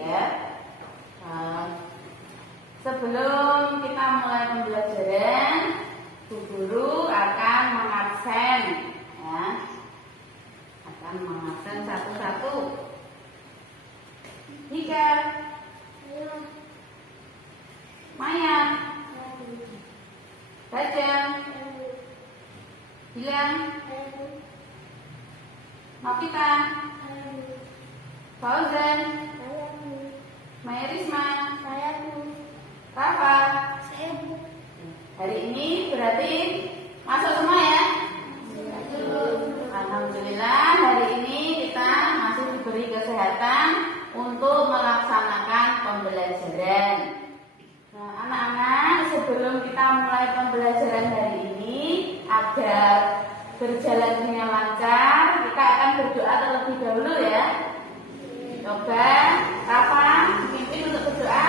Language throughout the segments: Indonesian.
ya. Sebelum kita mulai pembelajaran, Bu Guru akan mengabsen ya. Akan mengabsen satu-satu. Nika, Maya, Bajang, Bilang, Novita, Fauzan, Maya Risma, Rafa. Hari ini berarti masuk semua ya? Alhamdulillah hari ini kita masih diberi kesehatan untuk melaksanakan pembelajaran. Nah, anak-anak, sebelum kita mulai pembelajaran hari ini, agar berjalan dengan lancar, kita akan berdoa terlebih dahulu ya. Coba Rafa pimpin untuk berdoa.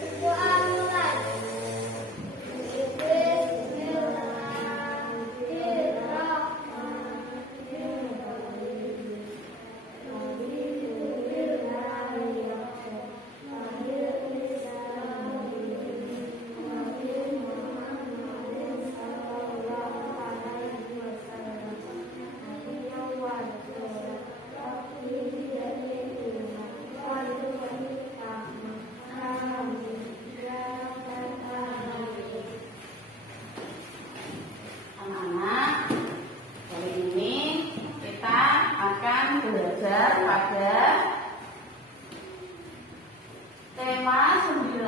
Berdoa mulai. Tema 9,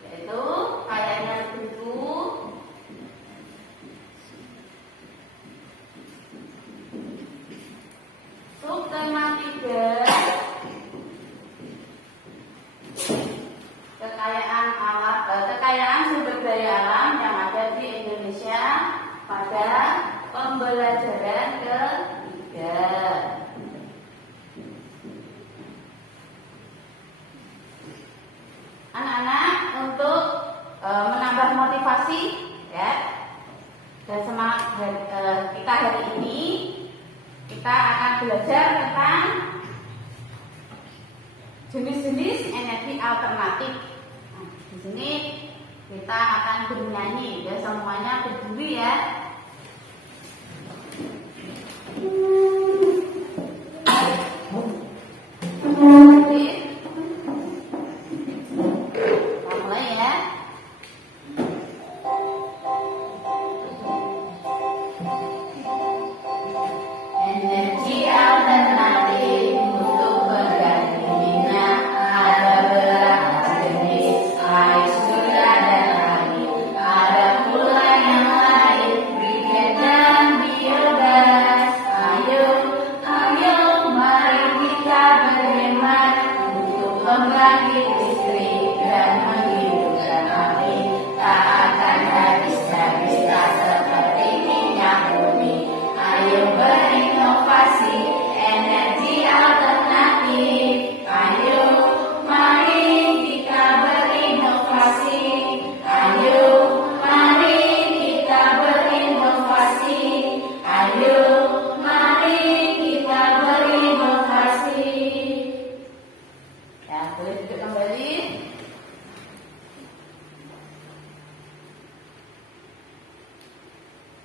yaitu kayaknya begitu. Subtema 3, kekayaan sumber daya alam yang ada di Indonesia pada pembelajaran ketiga. Anak-anak, untuk menambah motivasi ya dan semangat kita hari ini, kita akan belajar tentang jenis-jenis energi alternatif. Nah, di sini kita akan bernyanyi ya, semuanya berdiri ya.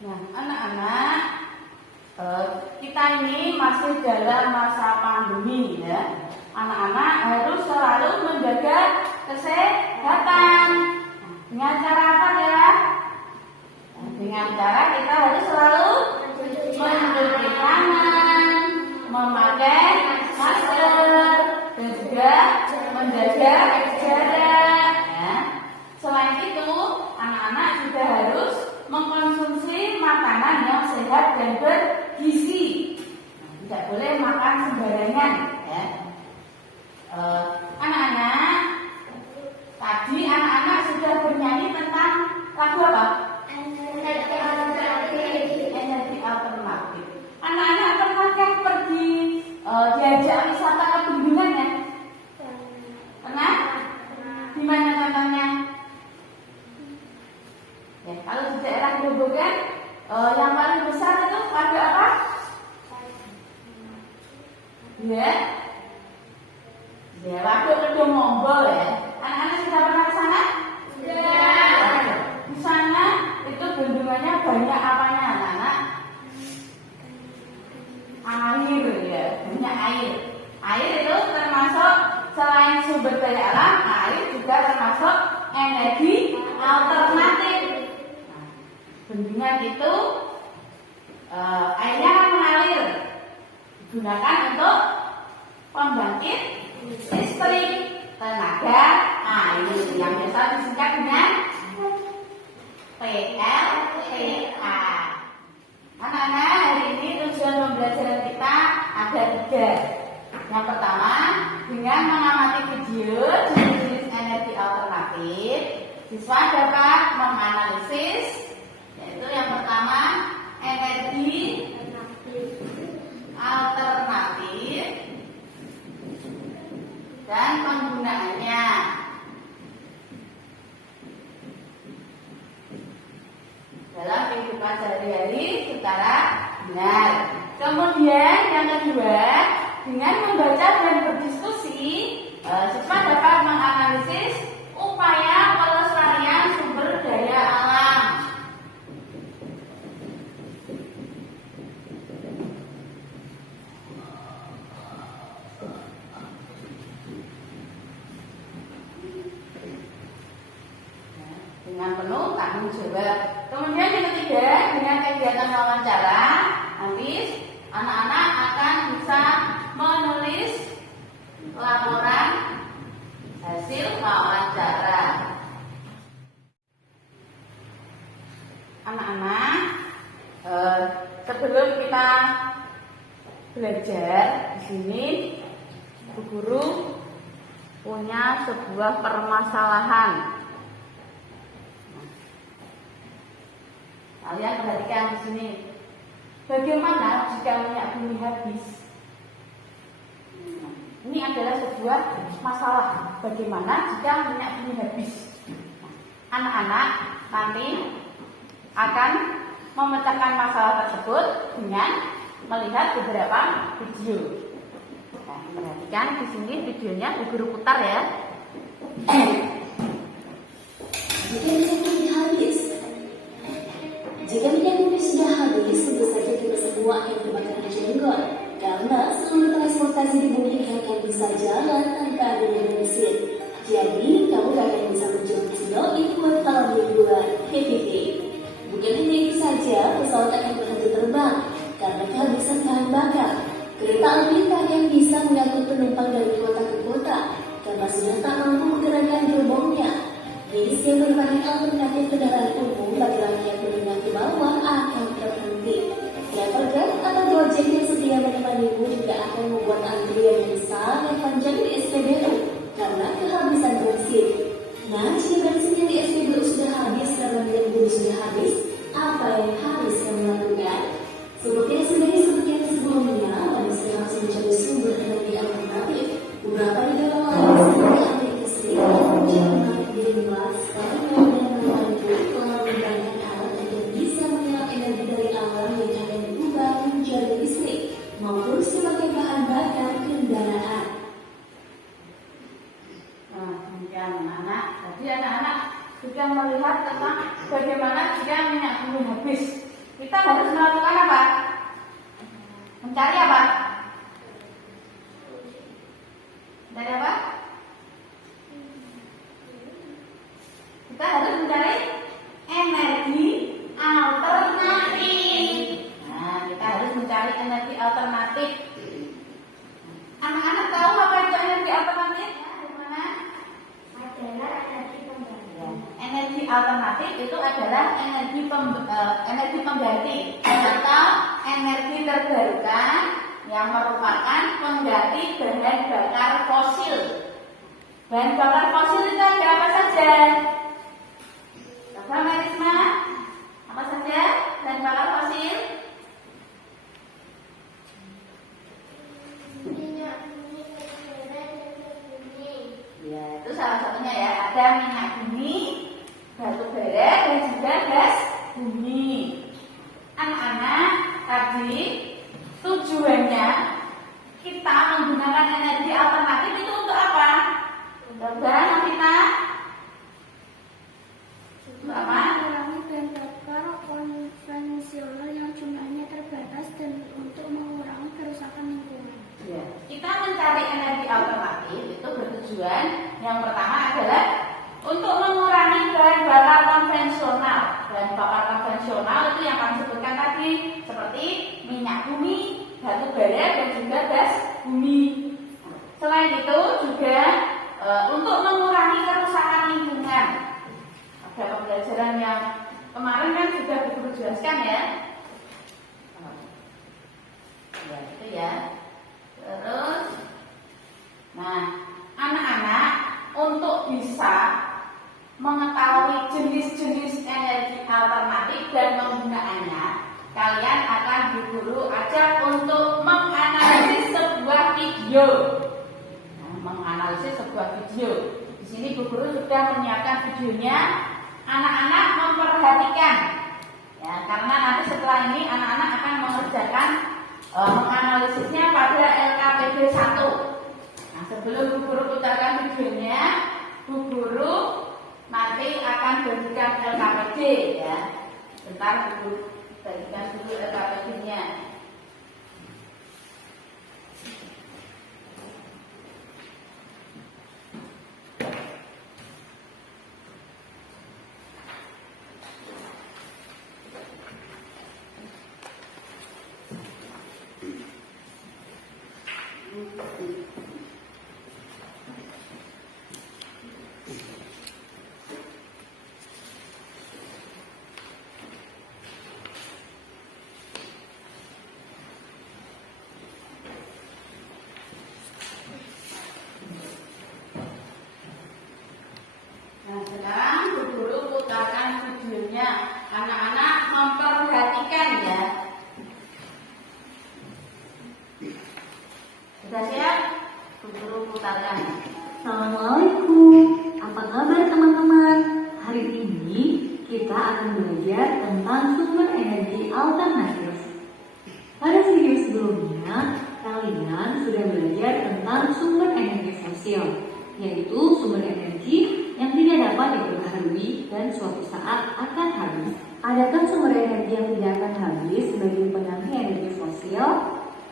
Nah, anak-anak, kita ini masih dalam masa pandemi ya. Anak-anak harus selalu menjaga kesehatan. Dengan cara apa ya? Dengan cara kita harus selalu mencuci tangan, memakai masker, dan juga menjaga jarak. Ya. Selain itu, anak-anak juga harus mengkonsumsi makanan yang sehat dan bergizi. Tidak boleh makan sembarangan ya. Anak-anak, tadi anak-anak sudah bernyanyi tentang lagu apa? Energi alternatif. Anak-anak pernahkah pergi diajak wisata ke bimbingan ya? Pernah? Di mana contohnya? Ya, kalau di daerah Grobogan yang paling besar itu ada apa? Ya. Ya, waduk Kedung Mombol ya. Anak-anak sudah pernah ke sana? Sudah. Di sana itu bendungannya banyak apanya anak-anak? Air ya, banyak air. Air itu termasuk selain sumber daya alam, air juga termasuk energi alternatif. Nah, bendungan itu airnya kan mengalir, digunakan untuk pembangkit listrik tenaga air yang biasa disingkat dengan PLTA. Anak-anak, hari ini tujuan pembelajaran kita ada 3. Yang pertama, dengan mengamati video jenis-jenis energi alternatif, siswa dapat menganalisis, yaitu yang pertama energi alternatif dan penggunaannya. Dalam kehidupan sehari-hari secara benar. Kemudian yang kedua, dengan membaca dan berdiskusi, siswa dapat menganalisis upaya pelestarian sumber daya alam. Dengan penuh tanggung jawab. Kemudian yang ketiga, dengan kegiatan wawancara, nanti anak-anak akan bisa menulis laporan hasil wawancara. Anak-anak, sebelum kita belajar di sini, Bu Guru punya sebuah permasalahan. Kalian perhatikan di sini. Bagaimana jika minyak bumi habis? Ini adalah sebuah masalah. Bagaimana jika minyak bumi habis? Anak-anak nanti akan memecahkan masalah tersebut dengan melihat beberapa video. Nah, perhatikan di sini videonya, Bu Guru putar ya. Jika minyak bumi sudah habis, tentu saja kita semua akan terbakar jenggot. Karena seluruh transportasi di bumi akan bisa jalan tanpa adanya mesin. Jadi, kamu gak akan bisa berjuang sendiri buat malam mingguan. Hehehe. Bukan hanya itu saja, pesawat akan berhenti terbang karena kehabisan bahan bakar. Kereta api tak akan bisa mengangkut penumpang dari kota ke kota karena sudah tak mampu menggerakkan gerbongnya. Bis yang merupakan alternatif kendaraan umum bagi rakyat menengah ke bawah akan terhenti. Travel Grab atau Gojek yang setia menemanimu juga akan membuat antrian yang sangat panjang di SPBU karena kehabisan bensin. Nah, jika bensin yang di SPBU sudah habis karena minyak bumi sudah habis, apa yang harus kamu lakukan? Seperti yang sudah disebutkan sebelumnya, manusia harus mencari sumber energi alternatif. Beberapa negara lain seperti Amerika Serikat, Jerman, Denmark, Spanyol, dan Belanda telah mengembangkan alat agar bisa menyerap energi dari alam yang akan diubah menjadi listrik maupun sebagai bahan bakar kendaraan. Nah, demikian anak-anak. Jadi anak-anak sudah melihat tentang bagaimana jika minyak bumi habis. Kita harus melakukan apa? Mencari apa? Mencari apa? Kita harus mencari energi alternatif. Nah, kita harus mencari energi alternatif. Anak-anak tahu apa itu energi alternatif? Bagaimana? Adalah energi pengganti. Ya. Energi alternatif itu adalah energi pengganti atau energi terbarukan yang merupakan pengganti bahan bakar fosil. Bahan bakar fosil itu ada apa saja? Apa Merisma? Apa saja bahan bakar fosil? Minyak bumi, dan bumi. Ya, itu salah satunya ya. Ada minyak bumi, batu bara, dan juga gas bumi. Anak-anak, tadi tujuannya kita energi alternatif itu bertujuan yang pertama adalah untuk mengurangi bahan bakar konvensional. Bahan bakar konvensional itu yang kami sebutkan tadi seperti minyak bumi, batu bara, dan juga gas bumi. Selain itu juga untuk mengurangi kerusakan lingkungan. Ada pembelajaran yang kemarin kan sudah Guru jelaskan ya. Ya itu ya. Terus, nah anak-anak untuk bisa mengetahui jenis-jenis energi alternatif dan penggunaannya, kalian akan Guru ajak untuk menganalisis sebuah video. Menganalisis sebuah video. Di sini Bu Guru sudah menyiapkan videonya. Anak-anak memperhatikan, ya, karena nanti setelah ini anak-anak akan mengerjakan menganalisisnya pada LKPD 1. Nah, sebelum Bu Guru putarkan videonya, Bu Guru nanti akan berikan LKPD ya. Bentar Bu Guru berikan dulu LKPD-nya. Nah, sekarang Bu Guru putarkan videonya. Anak-anak memperhatikan ya. Sudah siap? Bu Guru putarkan. Assalamualaikum, apa kabar teman-teman? Hari ini kita akan belajar tentang sumber energi alternatif. Pada video sebelumnya, kalian sudah belajar tentang sumber energi fosil, yaitu sumber energi yang tidak dapat diperbaharui dan suatu saat akan habis. Adakah sumber energi yang tidak akan habis sebagai pengganti energi fosil?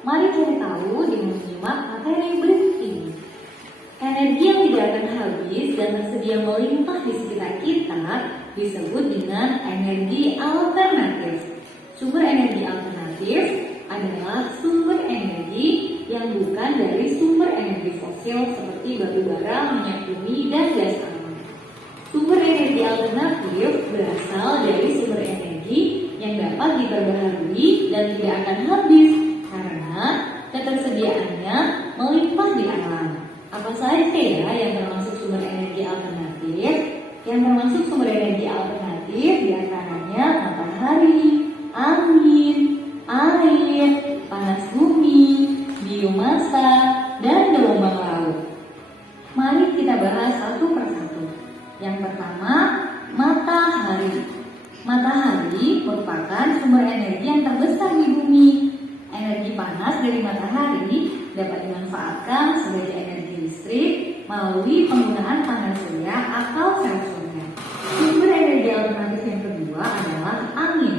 Mari cari tahu dengan menyimak materi berikut ini. Energi yang tidak akan habis dan tersedia melimpah di sekitar kita disebut dengan energi alternatif. Sumber energi alternatif adalah sumber energi yang bukan dari sumber energi fosil seperti batu bara, minyak bumi, dan gas alam. Sumber energi alternatif berasal dari sumber energi yang dapat diperbaharui dan tidak akan habis karena ketersediaannya melimpah di alam. Apa saja ya yang termasuk sumber energi alternatif? Yang termasuk sumber energi alternatif diantaranya matahari, angin, air, panas bumi, biomasa, dan gelombang laut. Mari kita bahas satu persatu. Yang pertama, matahari. Matahari merupakan sumber energi yang terbesar di bumi. Energi panas dari matahari dapat dimanfaatkan sebagai energi listrik melalui penggunaan panel surya atau sel surya. Sumber energi alternatif yang kedua adalah angin.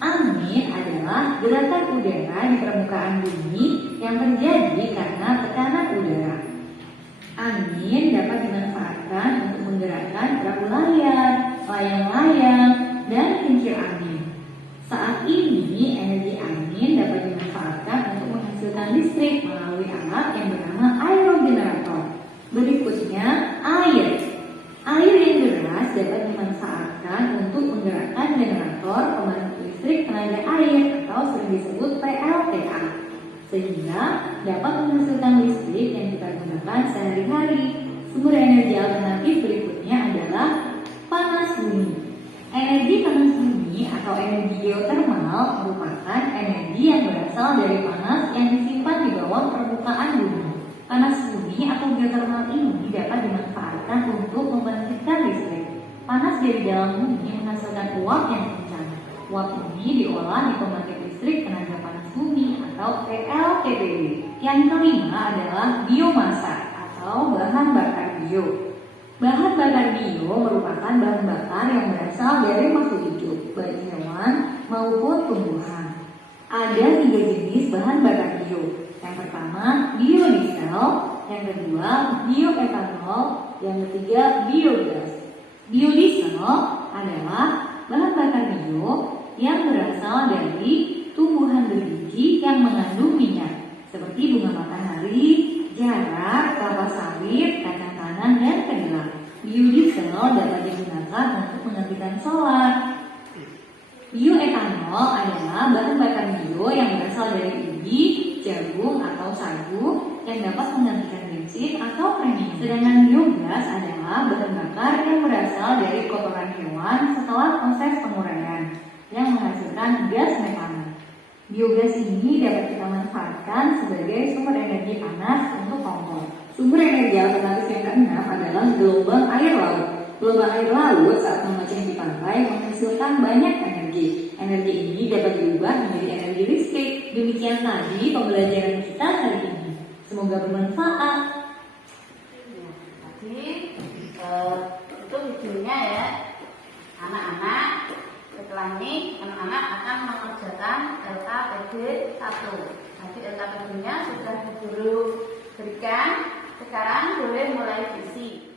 Angin adalah gerakan udara di permukaan bumi yang terjadi karena tekanan udara. Angin dapat dimanfaatkan untuk menggerakkan perahu layar, layang-layang, dan kincir angin. Saat ini energi angin dapat dimanfaatkan untuk menghasilkan listrik melalui alat yang bernama aerogenerator. Berikutnya, air. Air yang deras dapat dimanfaatkan untuk menggerakkan generator pembangkit listrik tenaga air atau sering disebut PLTA, sehingga dapat menghasilkan listrik yang kita gunakan sehari-hari. Sumber energi alternatif berikutnya adalah panas bumi. Energi panas bumi atau energi geotermal merupakan energi yang berasal dari panas yang disimpan di bawah permukaan bumi. Panas bumi atau geotermal ini dapat dimanfaatkan untuk membangkitkan listrik. Panas dari dalam bumi menghasilkan uap yang kencang. Uap ini diolah di pembangkit listrik tenaga panas bumi atau PLTBB. Yang kelima adalah biomasa atau bahan bakar bio. Bahan bakar bio merupakan bahan bakar yang berasal dari makhluk hidup, baik hewan maupun tumbuhan. Ada 3 jenis bahan bakar bio. Yang pertama, biodiesel, yang kedua bioetanol, yang ketiga biogas. Biodiesel adalah bahan bakar bio yang berasal dari tumbuhan berbiji yang mengandung minyak seperti bunga matahari, jarak, kelapa sawit, kacang tanah, dan kedelai. Biodiesel dapat digunakan untuk menggantikan solar. Bioetanol adalah bahan bakar bio yang berasal dari ubi, jagung, atau sagu yang dapat menggantikan bensin atau premium. Sedangkan biogas adalah bahan bakar yang berasal dari kotoran hewan setelah proses penguraian yang menghasilkan gas metana. Biogas ini dapat kita manfaatkan sebagai sumber energi panas untuk kompor. Sumber energi alternatif yang keenam adalah gelombang air laut. Gelombang air laut saat memacang di pantai menghasilkan banyak energi. Energi ini dapat diubah menjadi energi listrik. Demikian tadi pembelajaran kita hari ini. Semoga bermanfaat. Tadi itu videonya ya, anak-anak. Setelah ini anak-anak akan mengerjakan LKPD 1. Nanti LKPD-nya sudah guru berikan. Sekarang boleh mulai isi.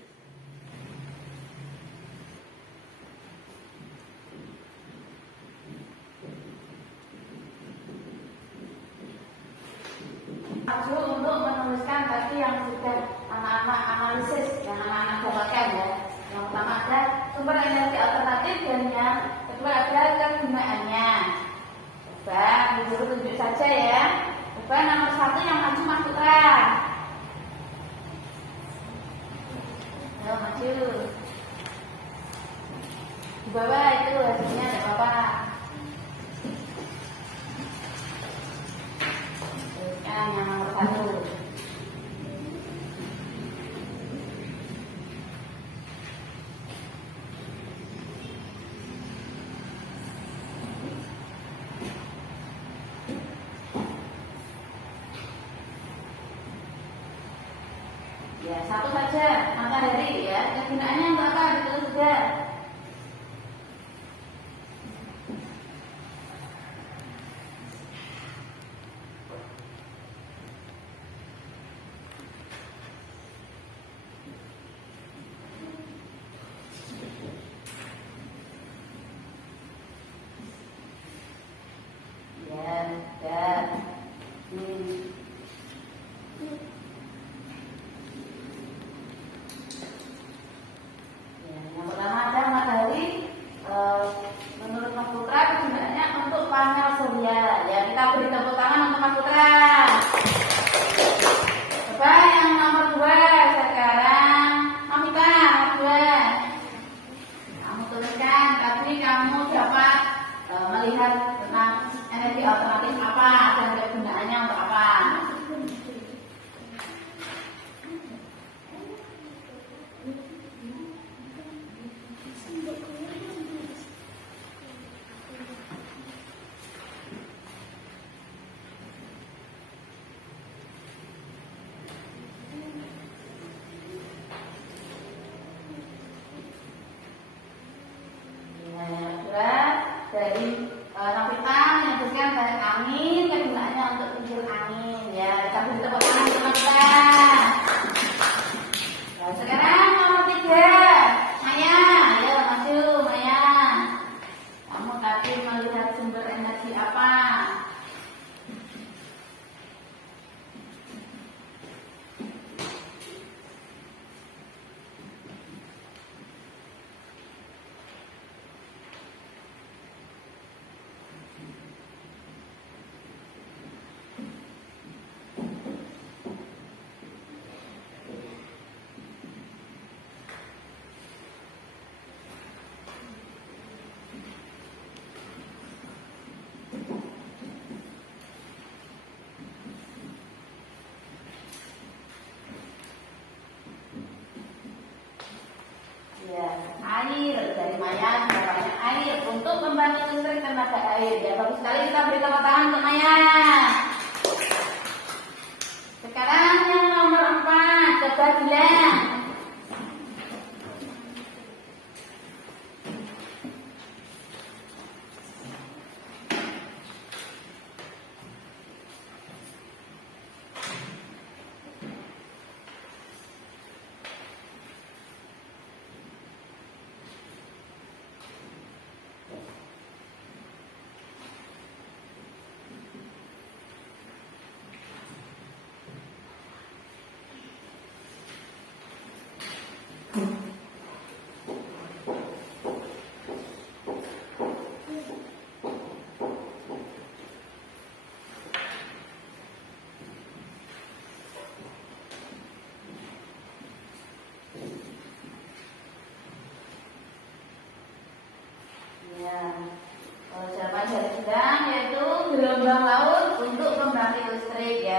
Maju untuk menuliskan tadi yang sudah anak-anak analisis, yang anak-anak dapatkan ya. Yang pertama ada sumber energi alternatif dan yang kedua ada kegunaannya. Coba guru tunjuk saja ya. Coba nomor 1 yang maju Mas Putra. Ayo maju. Di bawah itu hasilnya ada apa-apa. Teruskan yang nomor 1. Ya, satu saja, matahari ya. Kegunaannya untuk apa? Betul sudah. Ya, sudah. Yang pertama ada matahari. Menurut Mas Putra kegunaannya untuk panel surya. Ya, kita beri tepuk tangan untuk Mas Putra. Coba yang nomor 2 sekarang Amita, nomor 2. Kamu tuliskan tadi kamu dapat melihat tentang energi alternatif apa dan kegunaannya untuk apa. Dari rapitan menyebutkan banyak angin, kegunaannya untuk kincir angin. Ya, kita beri tepuk tangan untuk kita. Ya, sekarang nomor 3, Maya. Ya, maju Maya. Kamu tadi melihat sumber energi apa? Ya, air dari Maya bapaknya air untuk membantu listrik tenaga air. Ya, bagus sekali, kita beri tepuk tangan untuk Maya. Sekarang yang nomor 4, coba bilang.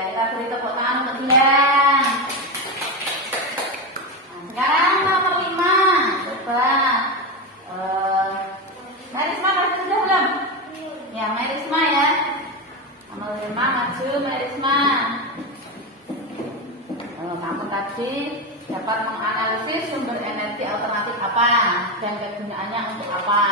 kita beri tepuk tangan untuk Dian. Nah, sekarang nomor 5. Coba. Merisma maju sudah belum? Ya, Merisma ya. Nomor 5 maju Merisma. Kamu tadi dapat menganalisis sumber energi alternatif apa dan kegunaannya untuk apa?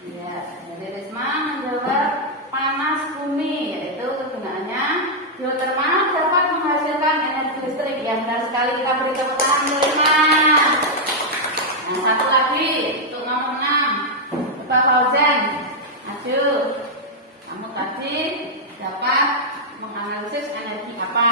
Ya, jadi Risma menjawab panas bumi, yaitu kegunaannya geotermal dapat menghasilkan energi listrik. Yang benar sekali, kita beri tepuk tangan untuk Risma. Nah, satu lagi untuk nomor 6, Pak Fauzan, maju. Kamu tadi dapat menganalisis energi apa?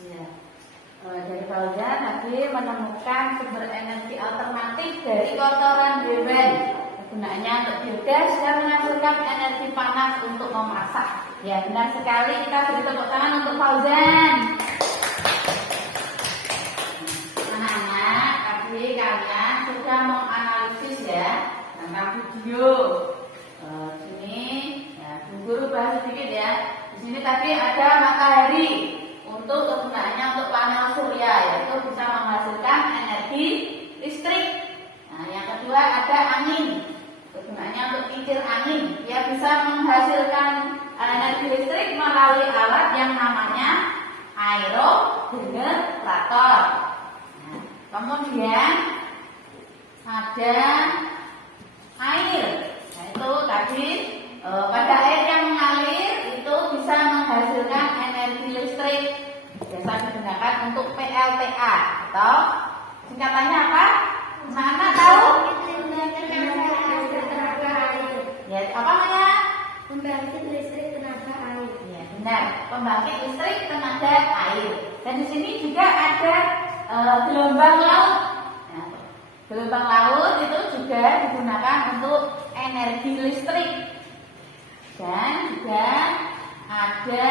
Ya. Dari Fauzan tadi menemukan sumber energi alternatif dari kotoran hewan. Kegunaannya untuk biogas dan menghasilkan energi panas untuk memasak. Ya, benar sekali, kita beri tepuk tangan untuk Fauzan. Anak-anak, tadi kalian sudah menganalisis ya tentang video. Sini, ya, Bu Guru bahas sedikit ya. Di sini tadi ada matahari. Untuk kegunaannya untuk panel surya, yaitu bisa menghasilkan energi listrik. Nah, yang kedua ada angin. Kegunaannya untuk kincir angin, dia bisa menghasilkan energi listrik melalui alat yang namanya aerogenerator. Nah, kemudian ada air, yaitu tadi pada air yang mengalir itu bisa menghasilkan energi listrik. Biasa digunakan untuk PLTA atau singkatannya apa? Anak-anak tahu? Ya, apa namanya? Pembangkit listrik tenaga air. Ya, benar. Pembangkit listrik tenaga air. Dan di sini juga ada gelombang laut. Nah, gelombang laut itu juga digunakan untuk energi listrik. Dan juga ada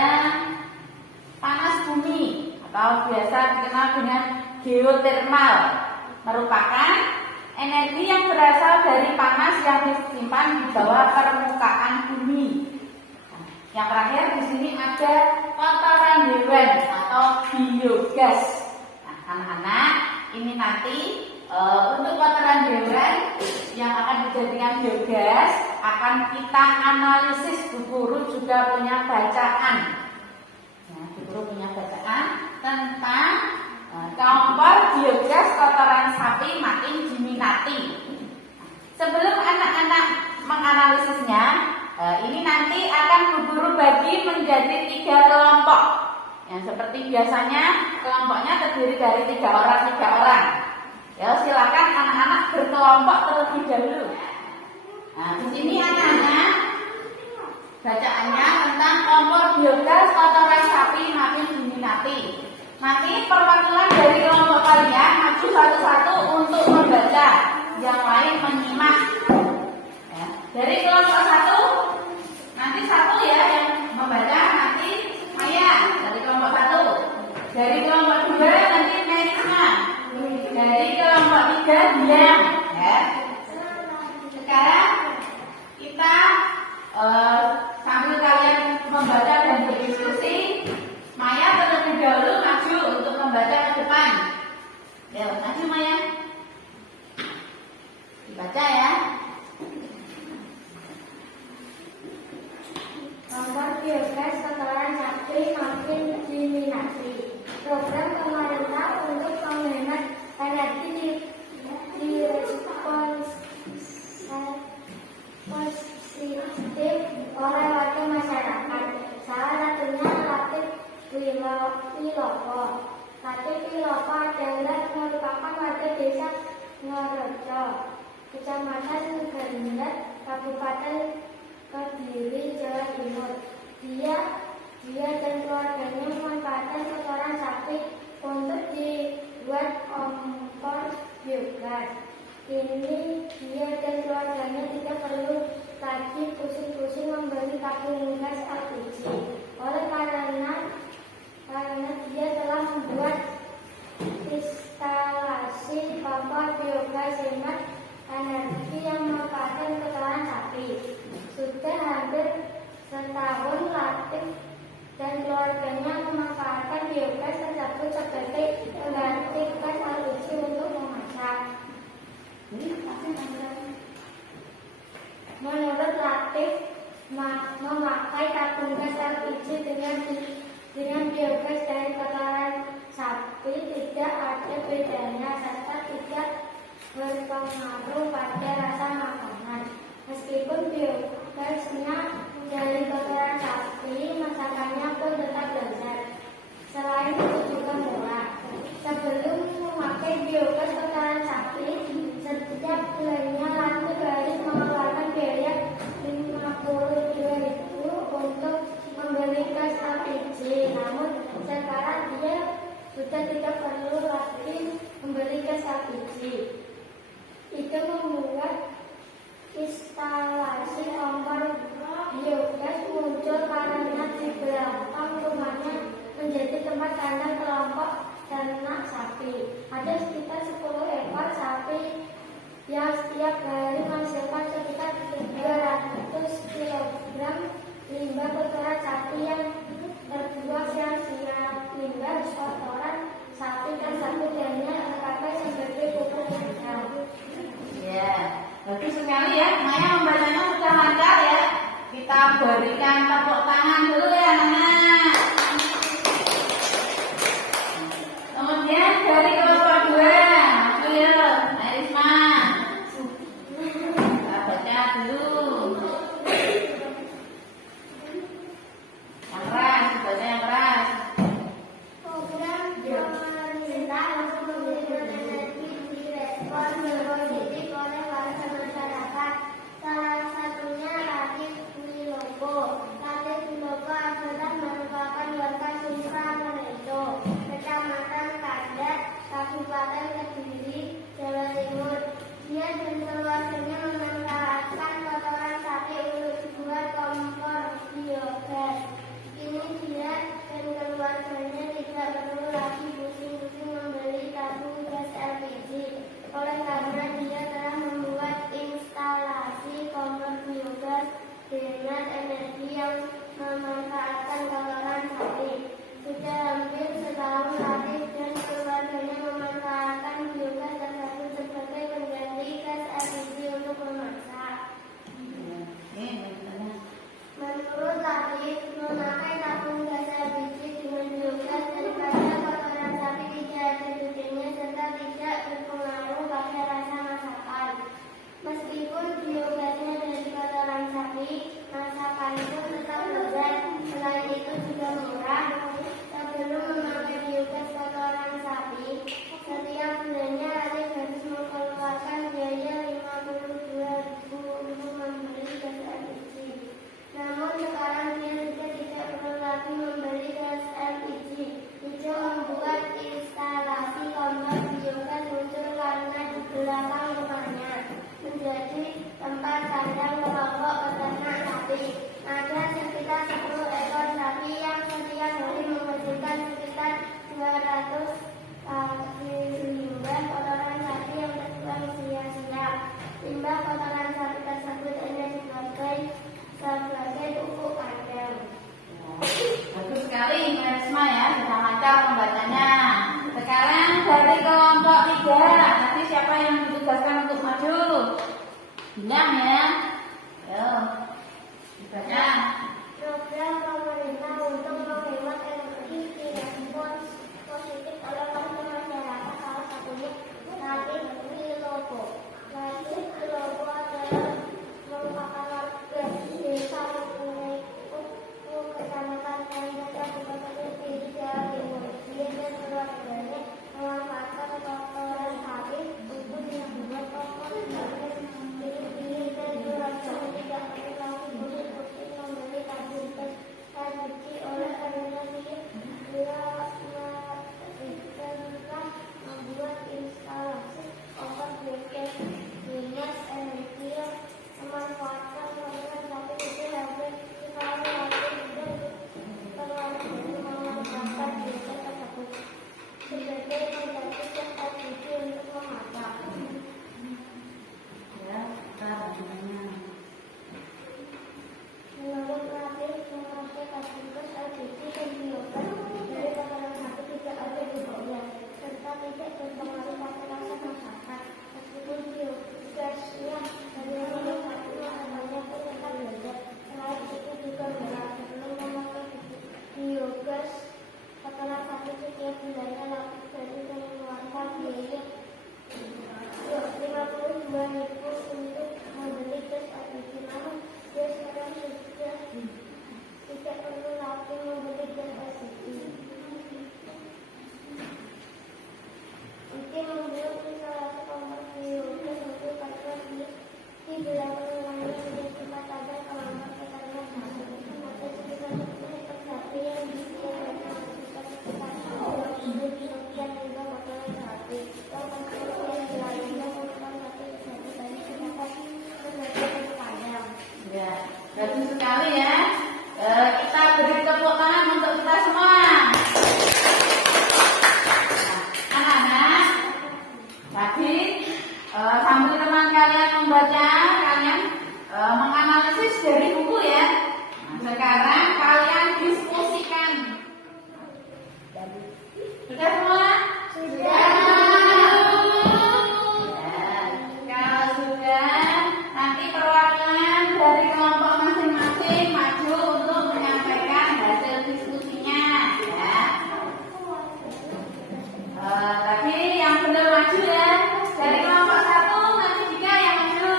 panas bumi atau biasa dikenal dengan geotermal, merupakan energi yang berasal dari panas yang disimpan di bawah permukaan bumi. Yang terakhir di sini ada kotoran hewan atau biogas. Nah, anak-anak, ini nanti untuk kotoran hewan yang akan dijadikan biogas akan kita analisis. Bu Guru juga punya bacaan. Nah, Bu Guru punya bacaan tentang kompor biogas kotoran sapi makin diminati. Sebelum anak-anak menganalisisnya, ini nanti akan Bu Guru bagi menjadi 3 kelompok. Yang seperti biasanya kelompoknya terdiri dari 3 orang. Ya, silakan anak-anak berkelompok terlebih dahulu. Nah, di sini anak-anak bacaannya tentang kompor biogas kotoran sapi makin diminati. Nanti perwakilan dari kelompok kalian maju satu-satu untuk membaca, yang lain menyimak. Ya. Dari kelompok 1, nanti 1 ya yang membaca, nanti Maya dari kelompok 1. Dari kelompok 2 nanti Merisma. Dari kelompok 3 Diam. Ya. Sekarang kita sambil kalian membaca dan berdiskusi, Maya terlebih dahulu maju untuk membaca ke depan. Ya, maju Maya. Dibaca ya. Kompor biogas kotoran sapi makin diminati. Program pemerintah untuk menghemat energi positif oleh warga masyarakat. Salah satunya Latif Wilopo. Latif Wilopo adalah merupakan warga desa Ngorojo, Kecamatan Gendat, Kabupaten Kediri, Jawa Timur. Dia dan keluarganya memanfaatkan kotoran sapi untuk dibuat kompor biogas. Kini dia dan keluarganya tidak perlu lagi pusing-pusing membeli tabung gas LPG. Oleh karena dia telah membuat instalasi kompor biogas hemat energi yang memanfaatkan kotoran sapi. Sudah hampir setahun Latif dan keluarganya memanfaatkan biogas tersebut sebagai pengganti gas LPG untuk memasak. Menurut Latif, memakai tabung gas LPG dengan biogas dari kotoran sapi tidak ada bedanya serta tidak berpengaruh pada rasa makanan. Meskipun biogasnya dari kotoran sapi, masakannya pun tetap lezat. Selain itu juga murah. Sebelum memakai biogas kotoran sapi, setiap bulannya Latif harus mengeluarkan biaya 52.000 untuk membeli gas LPG. Namun sekarang dia sudah tidak perlu lagi membeli gas LPG. Itu membuat instalasi kompor biogas muncul karena di belakang rumahnya menjadi tempat kandang kelompok ternak sapi. Ada sekitar 10 ekor sapi yang setiap hari menghasilkan sekitar 300 kg limbah kotoran sapi yang terbuang sia-sia. Limbah kotoran sapi tersebut hanya terpakai sebagai pupuk saja. Ya, bagus sekali ya. Maya membacanya sudah lancar ya. Kita berikan tepuk tangan dulu ya anak-anak. Kemudian dari kelompok 2, maju ya, Arisma. Kita baca dulu. Yang keras, baca yang keras. Program pemerintah untuk memberikan energi direspon positif oleh warga masyarakat. Salah satunya Latif Wilopo. Latif Wilopo adalah Risma ya, sudah lancar membacanya. Sekarang dari kelompok 3, nanti siapa yang ditugaskan untuk maju? Bilang ya. Ayo, dibaca. Program pemerintah untuk menghemat energi direspons positif oleh masyarakat, salah satunya Natif Kilobo. Natif Kilobo adalah merupakan warga desa Kecamatan Kendal, Kabupaten Pidi, Jawa Timur. Dia dan keluarganya memanfaatkan kotoran sapi untuk membuat kompos pilih-pilih dan keluarganya tidak perlu lagi pusing-pusing membeli tabung biji oleh karena dia membuat instalasi kompos biogas minyak energi memanfaatkan kotoran sapi itu hampir sekali dan memanfaatkan biogas tersebut sebagai pengganti gas LPG untuk memasak. Ya, kita bacanya. Menurut Natif, memakai tabung gas LPG dan biogas dari kotoran sapi tidak ada baunya serta tidak berpengaruh pada rasa masakan. Meskipun biogasnya hanya memanfaatkan banyak pengetahuan belajar, selain itu juga belum memakai biogas kotoran sapi setiap bulannya laku dari mengeluarkan biaya 52.000 untuk membeli gas LPG. Namun dia sekarang sudah tidak perlu lagi membeli gas LPG. Mungkin membuat instalasi kompor biogas untuk pada di belakang rumahnya menjadi tempat ada kelompok keterangan sapi. Ada sekitar 10 ekor sapi yang disediakan sekitar 20 sekian hingga kotoran sapi. Yang lainnya kotoran sapi jadi banyak terdapat berbagai panjang. Ya, bagus sekali ya. Kita beri tepuk tangan untuk kita semua. Nah, anak-anak, tadi sambil teman kalian membaca, kalian menganalisis dari buku ya. Nah, sekarang kalian diskusikan. Sudah semua? Sudah. Kalau sudah, nanti perwakilan dari kelompok masing-masing maju untuk menyampaikan hasil diskusinya ya. Tadi yang belum maju ya, dari kelompok 1 nanti 3 yang maju.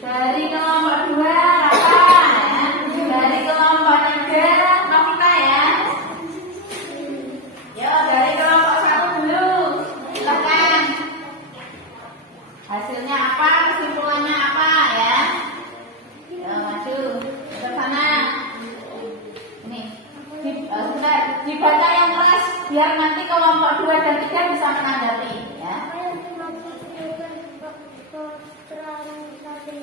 Dari kelompok 2 Rafa ya. Dari kelompok 3 Novita ya. Yo, dari kelompok 1 dulu. Silakan. Hasilnya apa? Kesimpulannya apa ya? Ya, maju ke sana. Ini sebentar, dibaca yang keras biar nanti kelompok 2 dan 3 bisa menanggapi ya. Saya dimaksud biogas kotoran sapi.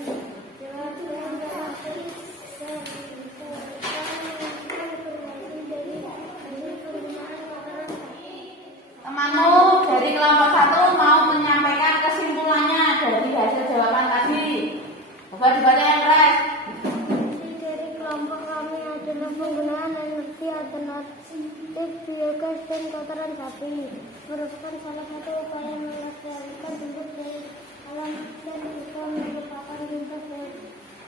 Temanmu dari kelompok 1 mau menyampaikan kesimpulannya dari hasil jawaban tadi. Coba dibaca yang keras. Dari kelompok kami adalah penggunaan energi alternatif biogas dan kotoran sapi merupakan salah satu upaya melestarikan sumber daya alam dan juga merupakan sumber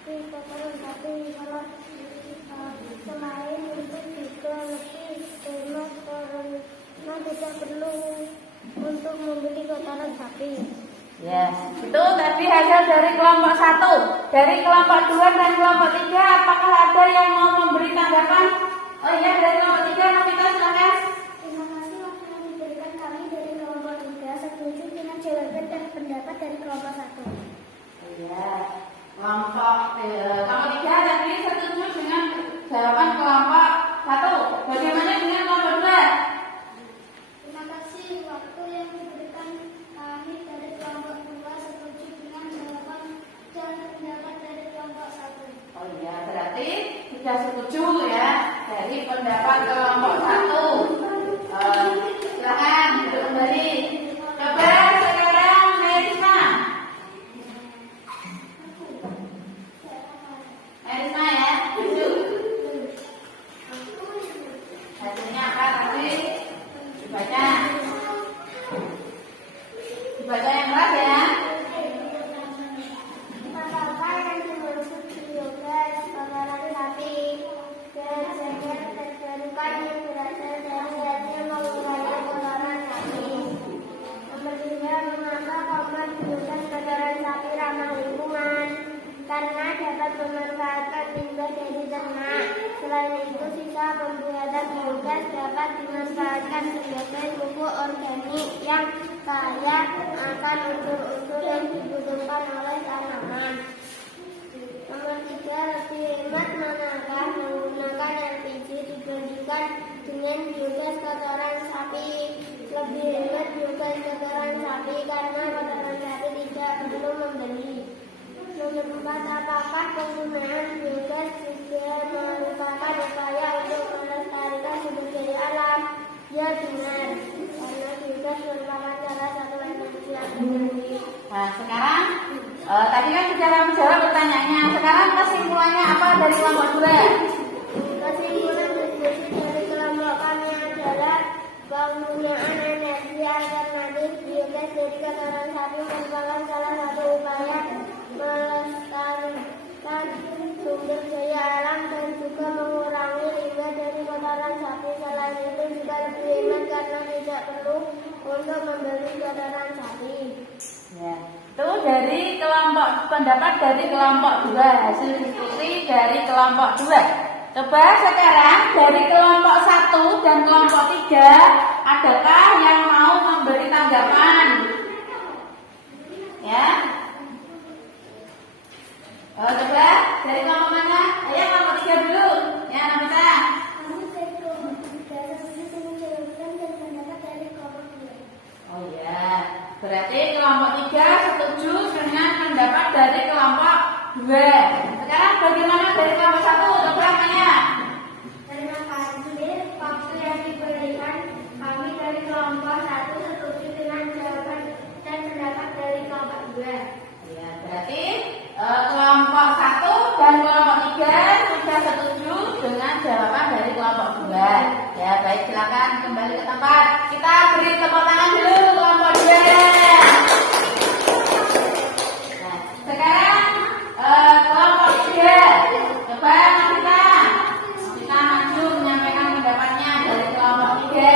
dari kotoran sapi. Selain itu juga lebih hemat karena tidak perlu untuk membeli kotoran sapi. Yes, itu tadi hasil dari kelompok 1. Dari kelompok 2 dan kelompok 3, apakah ada yang mau memberi tanggapan? Oh iya, dari kelompok 3, Novita silakan. Terima kasih waktu yang diberikan kami dari kelompok 3 setuju dengan jawaban dan pendapat dari kelompok 1. Iya, kelompok 3 tadi setuju dengan jawaban kelompok 1. Bagaimana dengan kelompok 2? Terima kasih waktu yang diberikan kami dari kelompok 2 setuju dengan jawaban dan pendapat dari kelompok 1. Oh iya, berarti sudah setuju ya dari pendapat kelompok 1. Silakan duduk kembali. Coba sekarang Merisma. Merisma ya, duduk. Untuk sisa pembuatan biogas dapat dimanfaatkan sebagai pupuk organik yang kaya akan unsur-unsur yang dibutuhkan oleh tanaman. Nomor 3, lebih hemat manakah menggunakan LPG dibandingkan dengan biogas kotoran sapi? Lebih hemat biogas kotoran sapi karena kotoran sapi tidak perlu membeli. Nomor 4, apakah penggunaan biogas juga merupakan upaya untuk melestarikan sumber daya alam? Ya, benar, karena biogas merupakan salah satu energi alternatif. Nah, sekarang tadi kan sudah kamu jawab pertanyaannya. Sekarang kesimpulannya apa dari kelompok 2? Kesimpulan diskusi dari kelompok kami adalah penggunaan energi alternatif biogas dari kotoran sapi merupakan salah satu upaya melestarikan sumber daya alam dan juga mengurangi limbah dari kotoran sapi. Selain itu juga lebih hemat karena tidak perlu untuk membeli kotoran sapi. Ya, itu dari kelompok pendapat dari kelompok 2, hasil diskusi dari kelompok 2. Coba sekarang dari kelompok 1 dan kelompok 3, adakah yang mau memberi tanggapan? Ya. Coba dari kelompok mana? Ayo kelompok 3 dulu. Ya, Namita. Kami dari kelompok 3 setuju dengan jawaban dan pendapat dari kelompok 2. Oh ya, berarti kelompok 3 setuju dengan pendapat dari kelompok 2. Sekarang bagaimana dari kelompok 1? Coba tanya. Terima kasih waktu yang diberikan. Kami dari kelompok 1 setuju dengan jawaban dan pendapat dari kelompok 2. Ya, berarti kelompok 1 dan kelompok 3 sudah setuju dengan jawaban dari kelompok 2. Ya, baik, silakan kembali ke tempat. Kita beri tepuk tangan dulu kelompok 2. Nah, sekarang kelompok 3. Coba kita maju menyampaikan pendapatnya dari kelompok 3.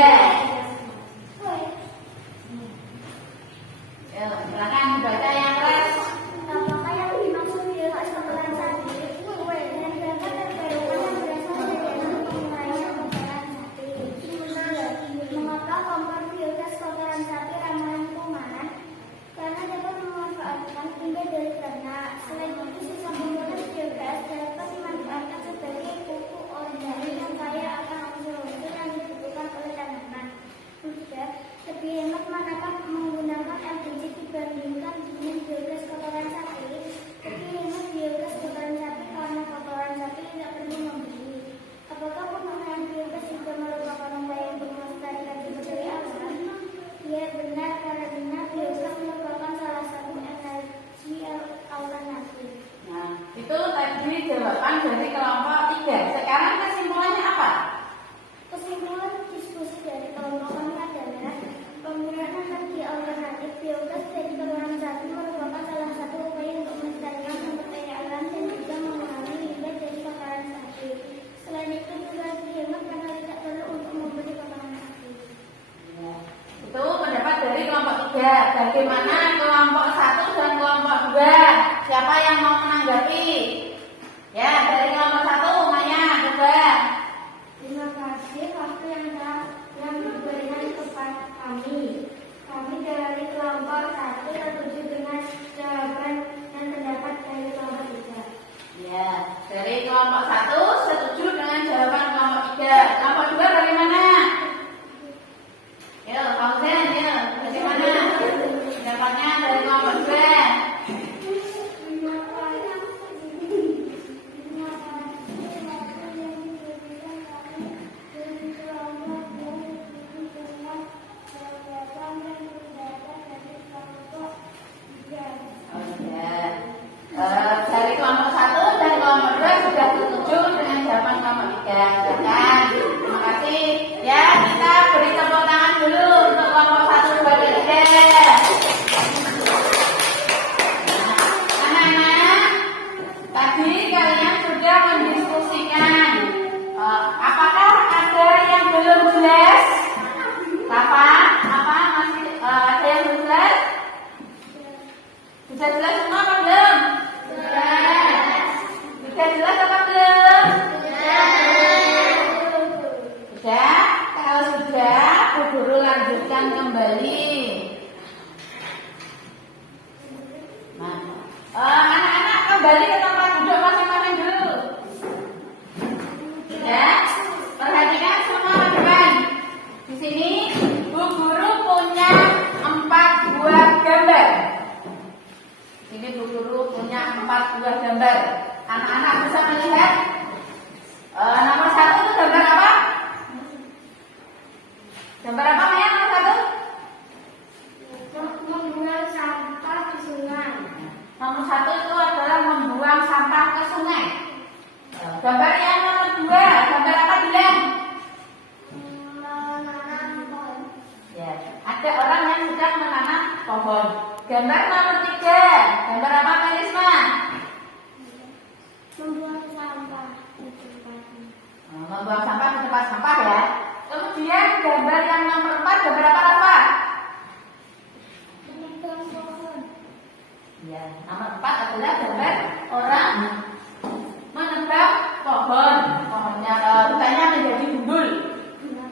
Ya, silakan baca yang keras. Apakah yang dimaksud biogas kotoran sapi? Dan berapa perbedaan yang berasal dari penggunaan kotoran sapi? Mengapa kompor biogas kotoran sapi ramah lingkungan? Karena dapat memanfaatkan limbah dari ternak. Selain itu, sisa pembuatan biogas dapat dimanfaatkan sebagai pupuk organik yang kaya akan unsur-unsur yang dibutuhkan oleh tanaman. Juga, lebih hemat manakah menggunakan LPG dibandingkan dengan biogas kotoran sapi? Lebih hemat biogas kotoran sapi karena kotoran sapi tidak perlu membeli. Apakah penggunaan biogas juga merupakan upaya untuk melestarikan sumber daya alam? Ya, benar, karena biogas merupakan salah satu energi alternatif. Nah, itu tadi jawaban dari kelompok 3. Sekarang kesimpulannya apa? Kesimpulan diskusi dari kelompok kami adalah penggunaan energi alternatif biogas dari kotoran sapi merupakan salah satu upaya untuk melestarikan sumber daya alam dan juga mengurangi limbah dari kotoran sapi. Selain itu juga lebih hemat karena tidak perlu untuk membeli kotoran sapi. Ya, itu pendapat dari kelompok 3. Bagaimana kelompok 1 dan kelompok 2? Siapa yang mau menanggapi? Ya, dari kelompok 1, Maya, coba. Terima kasih waktu yang diberikan kepada kami. Kami dari kelompok 1 setuju dengan jawaban dan pendapat dari kelompok 3. Ya, dari kelompok 1 setuju dengan jawaban kelompok 3. Kelompok 2 bagaimana? Ya, Fauzan, ya, bagaimana? Pendapatnya dari kelompok 2. Dari kelompok 1 dan kelompok 2 sudah setuju dengan jawaban kelompok 3. Silakan. Terima kasih. Ya, kita beri tepuk tangan dulu untuk kelompok 1, 2, dan 3. Anak-anak, tadi kalian sudah mendiskusikan. Apakah ada yang belum jelas? Apa masih ada yang belum jelas? Sudah jelas semua apa belum? Sudah jelas apa belum? Sudah. Membuang sampah di tempat sampah ya. Kemudian gambar yang nomor 4 gambar apa Rafa? Menebang pohon. Ya, nomor 4 adalah gambar orang menebang pohon. Pohonnya hutannya menjadi gundul.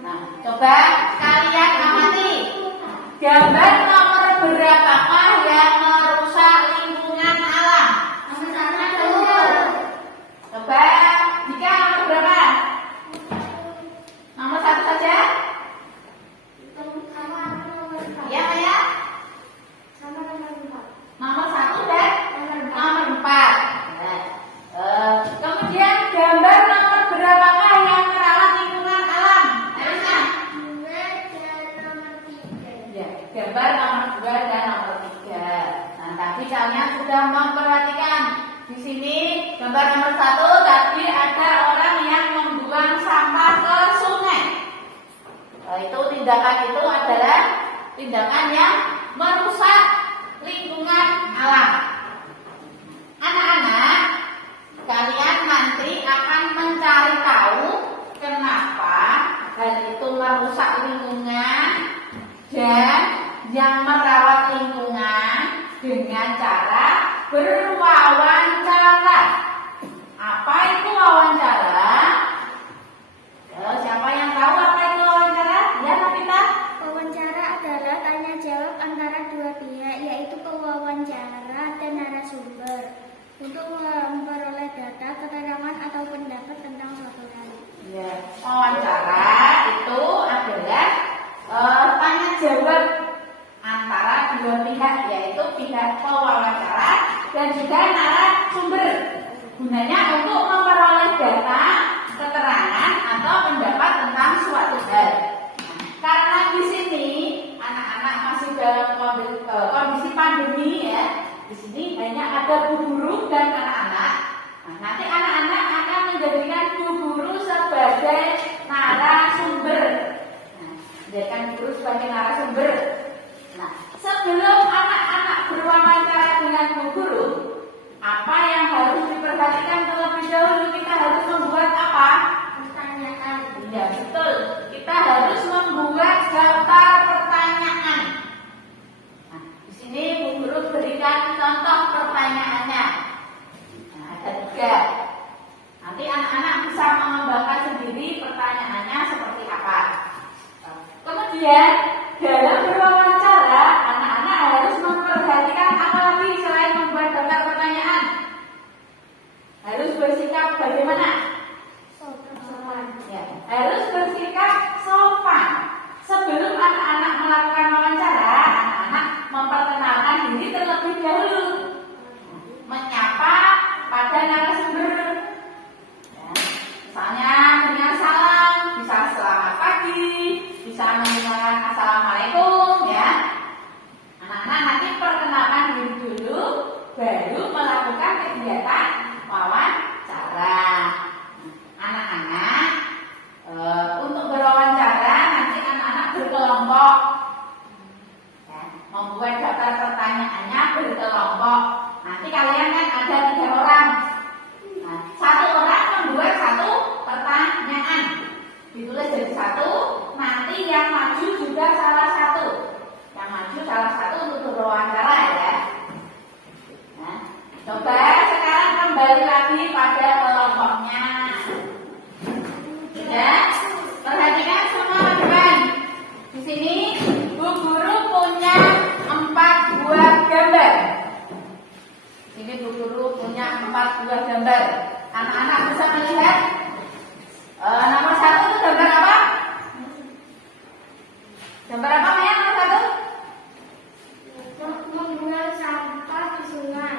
Nah, coba kalian amati gambar nomor berapakah yang merusak lingkungan alam? Coba jika nomor berapa? Nomor 1 saja? Ya, ya. Nomor 1 dan nomor 4. Ya. Kemudian gambar nomor berapakah yang merawat lingkungan alam? Terusnya. Ya, gambar nomor 2 dan nomor 3. Nah, tadi kalian sudah memperhatikan di sini gambar nomor 1 tadi ada orang yang membuang sampah ke sungai. Itu tindakan itu adalah tindakan yang merusak lingkungan alam. Anak-anak, kalian nanti akan mencari tahu kenapa hal itu merusak lingkungan dan yang merawat lingkungan dengan cara berwawancara. Apa itu wawancara? Siapa yang tahu apa itu wawancara? Ya, Nabila. Wawancara adalah tanya jawab antara dua pihak, yaitu pewawancara dan narasumber, untuk memperoleh data, keterangan atau pendapat tentang suatu hal. Ya, wawancara itu adalah tanya jawab antara dua pihak, yaitu pihak pewawancara dan juga narasumber. Gunanya untuk memperoleh data, keterangan atau pendapat tentang suatu hal. Karena di sini anak-anak masih dalam kondisi pandemi ya, di sini hanya ada bu guru dan anak-anak. Nah, nanti anak-anak akan menjadikan bu guru sebagai narasumber. Nah, menjadikan guru sebagai narasumber. Nah, sebelum anak-anak berwawancara dengan bu guru, apa yang harus diperhatikan terlebih dahulu? Kita harus membuat apa? Pertanyaan. Ya, betul. Kita harus membuat daftar pertanyaan. Nah, di sini Bu Guru berikan contoh pertanyaannya. Nah, ada 3. Nanti anak-anak bisa mengembangkan sendiri pertanyaannya seperti apa. Kemudian dalam berwawancara, anak-anak harus memperhatikan apa lagi selain membuat daftar pertanyaan. Harus bersikap bagaimana? Ya, harus bersikap sopan. Sebelum anak-anak melakukan wawancara, anak-anak memperkenalkan diri terlebih dahulu, menyapa pada narasumber. Ya, misalnya dengan salam, bisa selamat pagi, bisa menggunakan assalamualaikum ya. Anak-anak nanti perkenalkan diri dulu, baru melakukan kegiatan wawancara. Anak-anak, untuk berwawancara nanti anak-anak berkelompok ya, membuat daftar pertanyaannya berkelompok. Nanti kalian kan ada 3 orang. Nah, 1 orang membuat 1 pertanyaan, ditulis jadi 1. Nanti yang maju juga salah 1. Yang maju salah 1 untuk berwawancara ya. Nah, coba sekarang kembali lagi pada kelompoknya. Ya, perhatikan semua teman-teman. Di sini Bu Guru punya 4 buah gambar. Di sini Bu Guru punya 4 buah gambar. Anak-anak bisa melihat. Nomor 1 itu gambar apa? Gambar apa Maya nomor 1? Membuang sampah di sungai.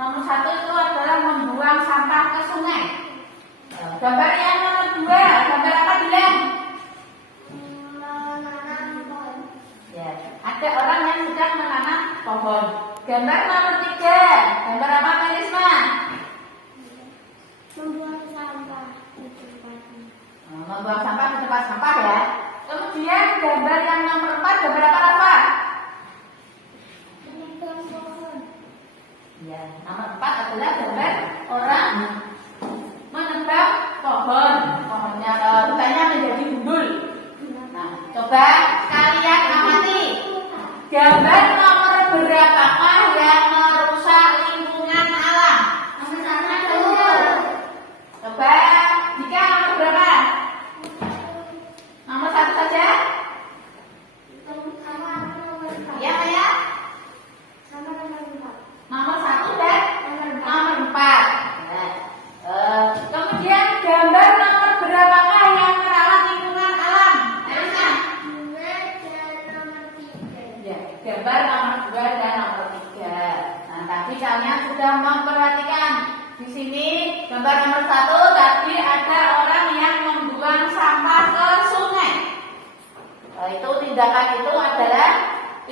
Nomor 1 itu adalah membuang sampah ke sungai. Gambar yang nomor 2, gambar apa bilang? Menanam pohon. Ya, ada orang yang sedang menanam pohon. Gambar nomor 3, gambar apa Melisma? Membuang sampah di tempat. Membuang sampah di tempat sampah ya. Kemudian gambar yang nomor 4, gambar apa Rafa? Menebang pohon. Ya, nomor 4 adalah gambar orang menebang pohon. Pohonnya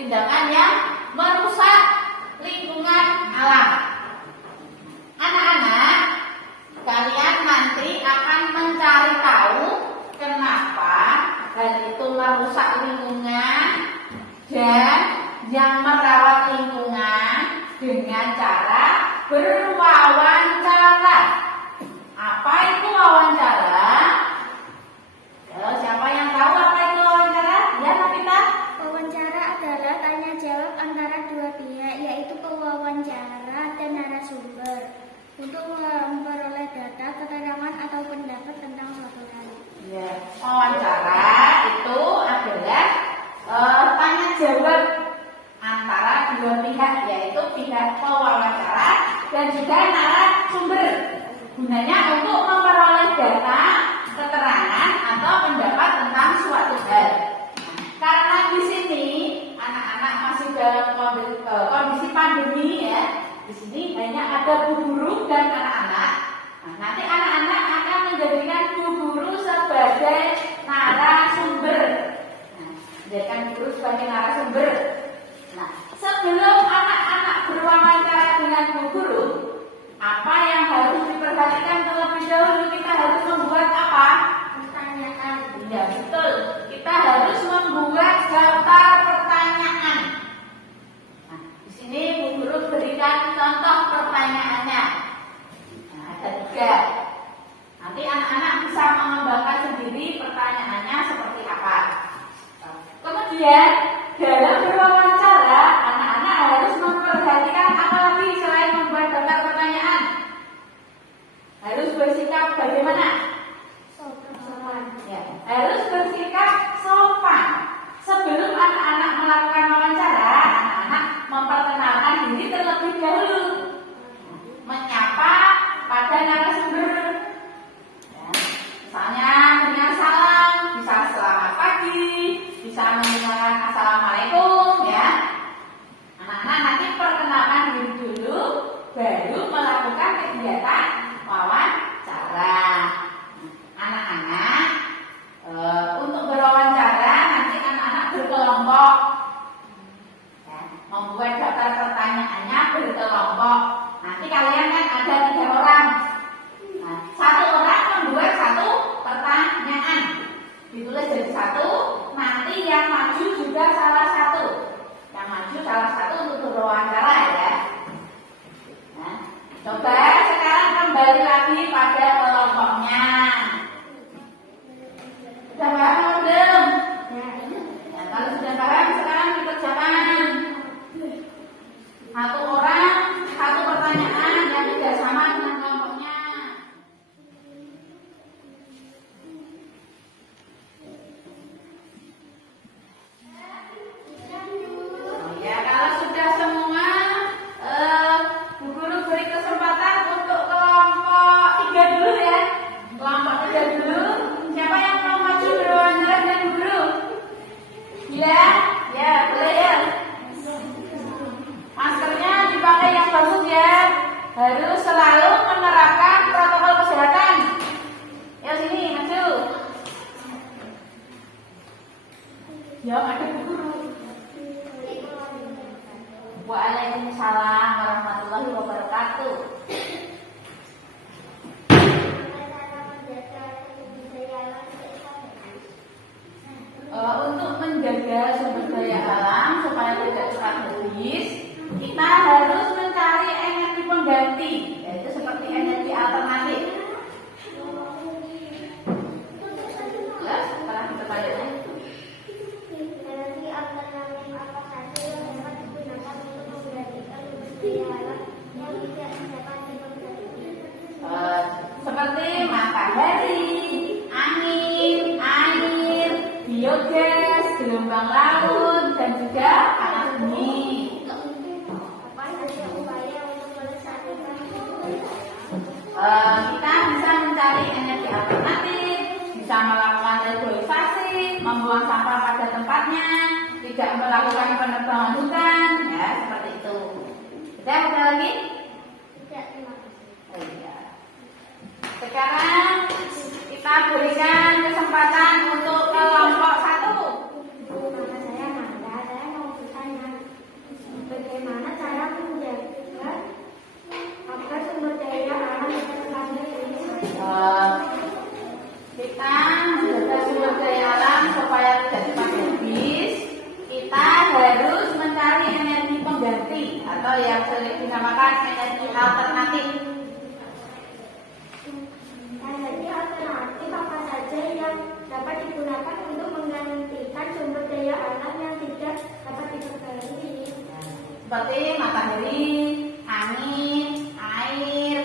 tindakan yang merusak lingkungan alam. Anak-anak, kalian nanti akan mencari tahu kenapa hal itu merusak lingkungan dan yang merawat lingkungan dengan cara berwawancara. Apa itu wawancara? Siapa yang tahu apa itu wawancara? Ya, Nafita? Wawancara adalah tanya jawab antara dua pihak, yaitu pewawancara dan narasumber, untuk memperoleh data, keterangan, atau pendapat tentang suatu hal. Ya, wawancara itu adalah tanya jawab antara dua pihak, yaitu pihak pewawancara dan juga narasumber. Gunanya untuk memperoleh data, keterangan, atau pendapat tentang suatu hal. Karena di sini anak-anak masih dalam kondisi pandemi ya, di sini hanya ada bu guru dan anak-anak. Nah, nanti anak-anak akan menjadikan bu guru sebagai narasumber. Menjadikan bu guru sebagai narasumber. Nah, sebelum anak-anak berwawancara dengan bu guru, apa yang harus diperhatikan terlebih dahulu? Kita harus membuat apa? Pertanyaan. Ya, betul. Kita harus membuat daftar pertanyaan. Nah, di sini Bu Guru berikan contoh pertanyaannya. Nah, ada 3. Nanti anak-anak bisa mengembangkan sendiri pertanyaannya seperti apa. Kemudian, dalam berwawancara, anak-anak harus memperhatikan apa lagi selain membuat daftar pertanyaan. Harus bersikap bagaimana? Ya, harus bersikap sopan. Sebelum anak-anak melakukan wawancara, anak-anak memperkenalkan diri terlebih dahulu, menyapa pada narasumber. Ya, misalnya dengan salam, bisa selamat pagi, bisa menggunakan assalamualaikum. Ya, anak-anak nanti perkenalkan diri dulu, baru melakukan kegiatan wawancara. Anak-anak, untuk berwawancara nanti anak-anak berkelompok, ya, membuat daftar pertanyaannya berkelompok. Nanti kalian kan ada 3 orang. Nah, 1 orang membuat 1 pertanyaan, ditulis jadi 1. Nanti yang maju juga salah 1. Yang maju salah 1 untuk berwawancara ya. Nah, coba sekarang kembali lagi pada kelompoknya. Sudah paham atau belum? Ya, kalau sudah paham, sekarang dikerjakan. 1 orang, 1 pertanyaan yang tidak sama dengan kelompoknya. Ya, kalau sudah semua, Bu Guru beri kesempatan untuk kelompok 3 dulu ya. Kelompok 3 dulu. Siapa yang mau maju berwawancara dengan Bu Guru? Ya, ya boleh ya. Maskernya dipakai yang bagus ya. Harus selalu menerapkan protokol kesehatan. Ya sini maju. Ya ada Bu Guru. Waalaikumsalam warahmatullahi wabarakatuh. Untuk menjaga sumber daya alam supaya tidak cepat habis, kita harus mencari energi pengganti, yaitu seperti energi alternatif. Jelas? Sekarang kita balik. Energi alternatif apa saja yang dapat digunakan untuk menggantikan sumber daya alam yang tidak dapat diperganti? Seperti matahari, angin, air, biogas, gelombang laut, dan juga panas bumi. Apa saja upaya untuk melestarikan? Kita bisa mencari energi alternatif, bisa melakukan reboisasi, membuang sampah pada tempatnya, tidak melakukan penebangan hutan, ya seperti itu. Kita ada lagi? Tidak, terima kasih. Oh, iya. Sekarang kita berikan kesempatan untuk kelompok 1. Nama saya Nanda, saya mau bertanya. kita menjaga sumber daya alam supaya tidak cepat habis, kita harus mencari energi pengganti atau yang sering dinamakan energi alternatif. Energi alternatif apa saja yang dapat digunakan untuk menggantikan sumber daya alam yang tidak dapat diperbarui? Seperti matahari, angin, air,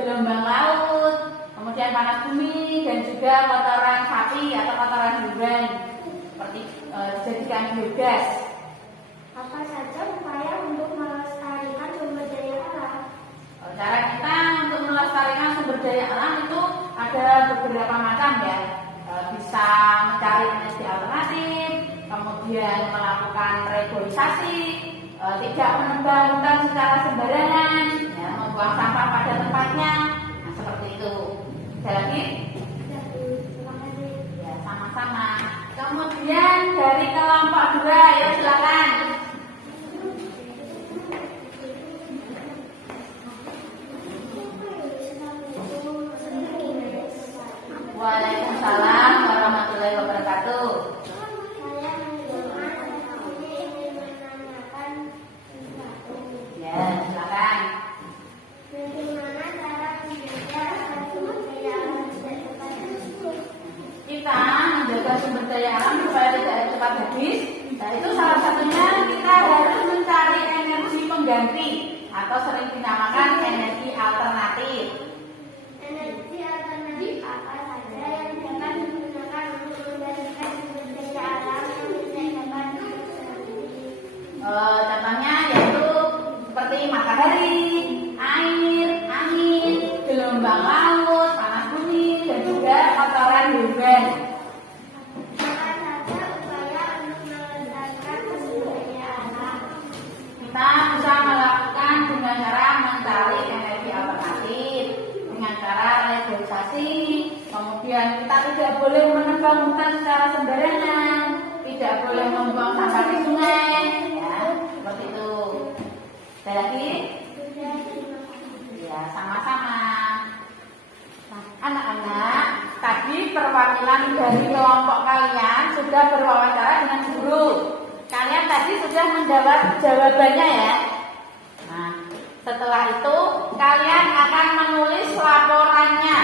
gelombang laut, kemudian panas bumi, dan juga kotoran sapi atau kotoran hewan seperti dijadikan biogas. Apa saja upaya untuk melestarikan sumber daya alam? Cara kita untuk melestarikan sumber daya alam itu ada beberapa macam ya. Bisa mencari energi alternatif, kemudian melakukan reboisasi, tidak menebang hutan secara sembarangan, ya, membuang sampah pada tempatnya. Nah, seperti itu. Ada lagi? Terima kasih. Ya, sama-sama. Kemudian dari kelompok 2, ya silakan. Waalaikumsalam warahmatullahi wabarakatuh. Saya menanyakan sesuatu. Ya, silakan. Bagaimana cara menjaga sumber daya alam tidak cepat habis? Kita menjaga sumber daya alam supaya tidak cepat habis. Nah, itu salah satunya kita harus mencari energi pengganti atau sering dinamakan energi alternatif. Energi alternatif apa saja yang dapat digunakan untuk menggantikan sumber daya alam yang tidak dapat diperbarui? Contohnya yaitu seperti matahari, air, angin, gelombang laut, panas bumi, dan juga kotoran hewan. Apa saja upaya untuk melestarikan sumber daya alam? Kita bisa melakukan dengan cara mencari energi alternatif, dengan cara reboisasi, kemudian kita tidak boleh menebang hutan secara sembarangan, tidak boleh membuang sampah di sungai, ya, seperti itu. Ada lagi? Ya, sama-sama. Nah, anak-anak, tadi perwakilan dari kelompok kalian sudah berwawancara dengan guru. Kalian tadi sudah menjawab jawabannya ya. Nah, setelah itu kalian akan menulis laporannya.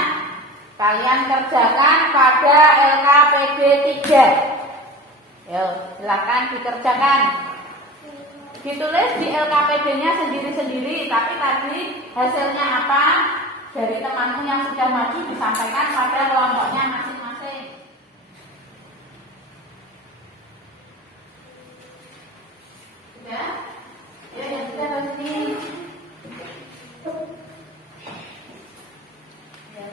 Kalian kerjakan pada LKPD 3. Yuk, silakan dikerjakan. Ditulis di LKPD-nya sendiri-sendiri, tapi tadi hasilnya apa? Dari temanmu yang sudah maju disampaikan pada kelompoknya masing-masing. Sudah? Ya, yang sudah ke sini. Ya.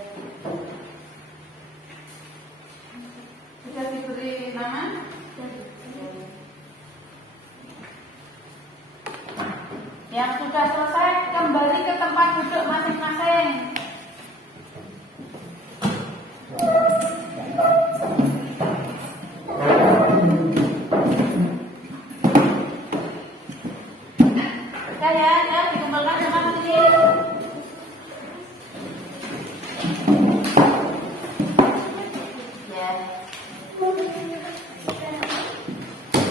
Sudah diberi nama? Yang sudah selesai kembali ke tempat duduk masing-masing. Sudah ya, dikumpulkan sama sini. Ya.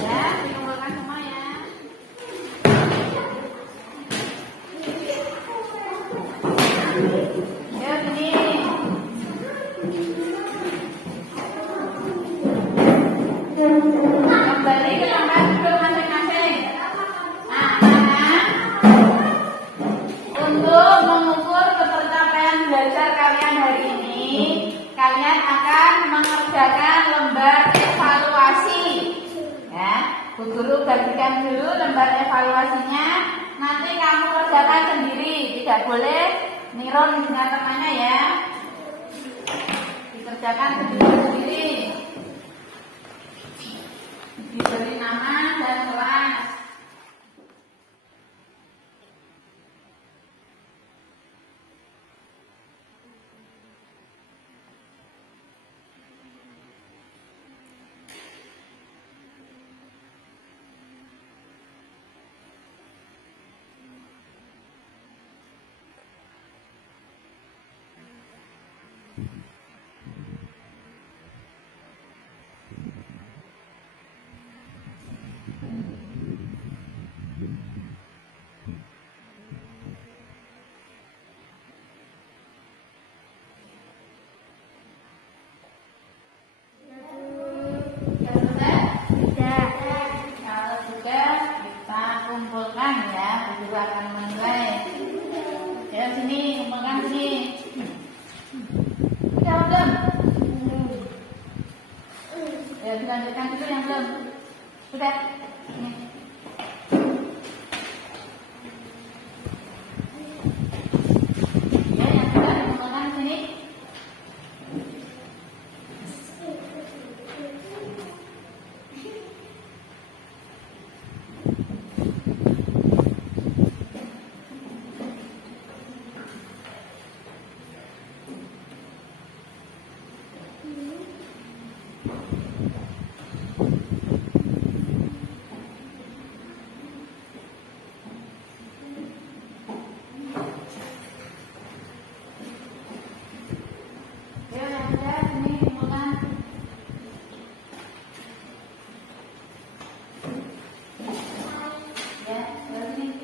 Ya, dikumpulkan semua ya. Ayo sini. Kembali ke tempat duduk masing-masing. Nah, untuk mengukur ketercapaian belajar kalian hari ini, kalian akan mengerjakan lembar evaluasi. Ya, Bu Guru bagikan dulu lembar evaluasinya. Nanti kamu kerjakan sendiri, tidak boleh niron dengan temannya ya. Dikerjakan sendiri-sendiri. Diberi nama dan kelas. guru akan menilai. Ya sini, makan sini. Udah belum? Ya dilanjutkan dulu yang belum. Sudah. Ini. Ya yang sudah makan sini. Ya yang sudah sini makan. Ya, sudah sini.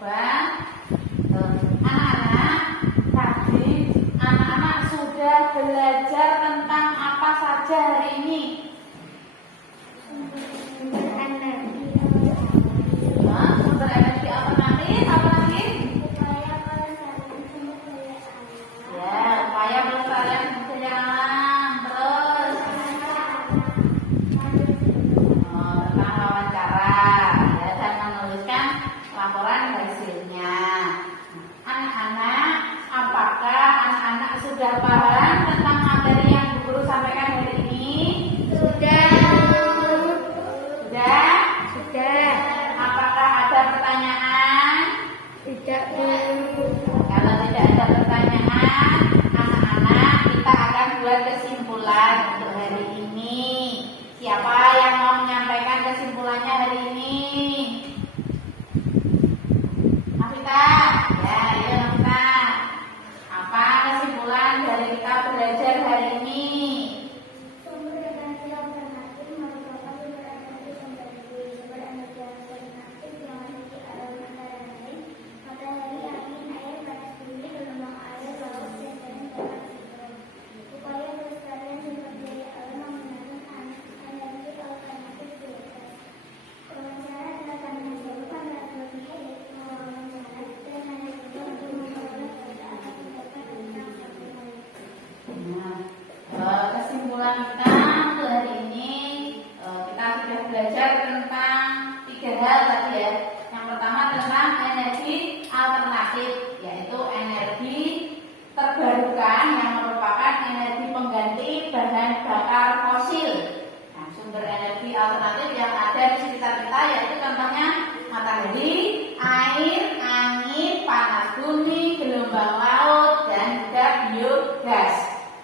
Coba anak-anak tadi anak-anak sudah belajar tentang apa saja hari ini? Sumber energi Sumber energi alternatif apa lagi? upaya pelestarian sumber daya alam. Ya, upaya pelestarian sumber daya alam. Terus tentang wawancara ya, dan menuliskan laporan hasilnya. Anak-anak, apakah anak-anak sudah paham tentang materi yang Bu Guru sampaikan hari ini? Sudah. Sudah? Sudah. Apakah ada pertanyaan? Tidak. Kalau tidak ada pertanyaan, anak-anak kita akan buat kesimpulan untuk hari ini. Siapa yang mau menyampaikan kesimpulannya hari ini? Afita, ya, ayo Afita. Apa kesimpulan dari kita belajar hari ini? Sumber energi alternatif merupakan sumber energi alternatif yang memiliki elemen lain, matahari, angin, air, panas bumi, gelombang air, laut, dan darat hidro. Upaya pelestarian sumber daya alam menggunakan energi alternatif biogas. Wawancara dilakukan dilakukan mewawancara dan hanya untuk memperoleh data atas pendapat tentang suatu hal. Nah, kesimpulan kita untuk hari ini kita sudah belajar tentang 3 hal tadi ya. Yang pertama tentang energi alternatif, yaitu energi terbarukan yang merupakan energi pengganti bahan bakar fosil. Nah, sumber energi alternatif yang ada di sekitar kita yaitu contohnya matahari, air, angin, panas bumi, gelombang laut, dan juga biogas.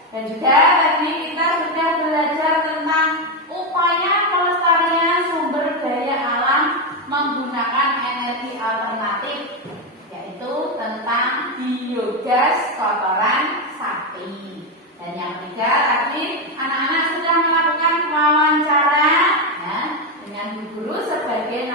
Dan juga tadi kita sudah belajar tentang upaya pelestarian sumber daya alam menggunakan energi alternatif, yaitu tentang biogas kotoran sapi. Dan yang ketiga tadi anak-anak sudah melakukan wawancara ya, dengan Bu Guru sebagai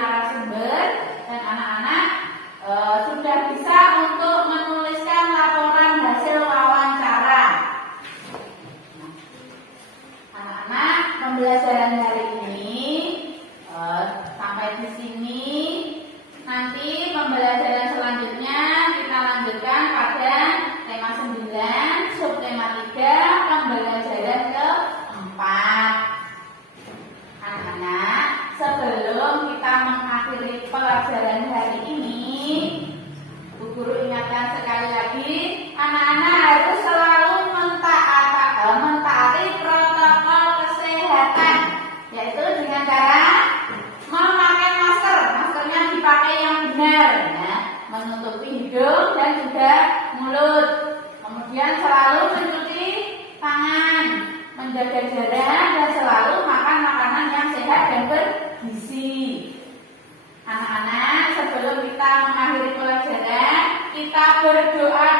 Guru ingatkan sekali lagi, anak-anak harus selalu mentaati protokol kesehatan, yaitu dengan cara memakai masker. Maskernya dipakai yang benar, ya, menutupi hidung dan juga mulut. Kemudian selalu mencuci tangan, menjaga jarak, dan selalu makan makanan yang sehat dan bergizi. Anak-anak, sebelum kita mengakhiri pelajaran, kita berdoa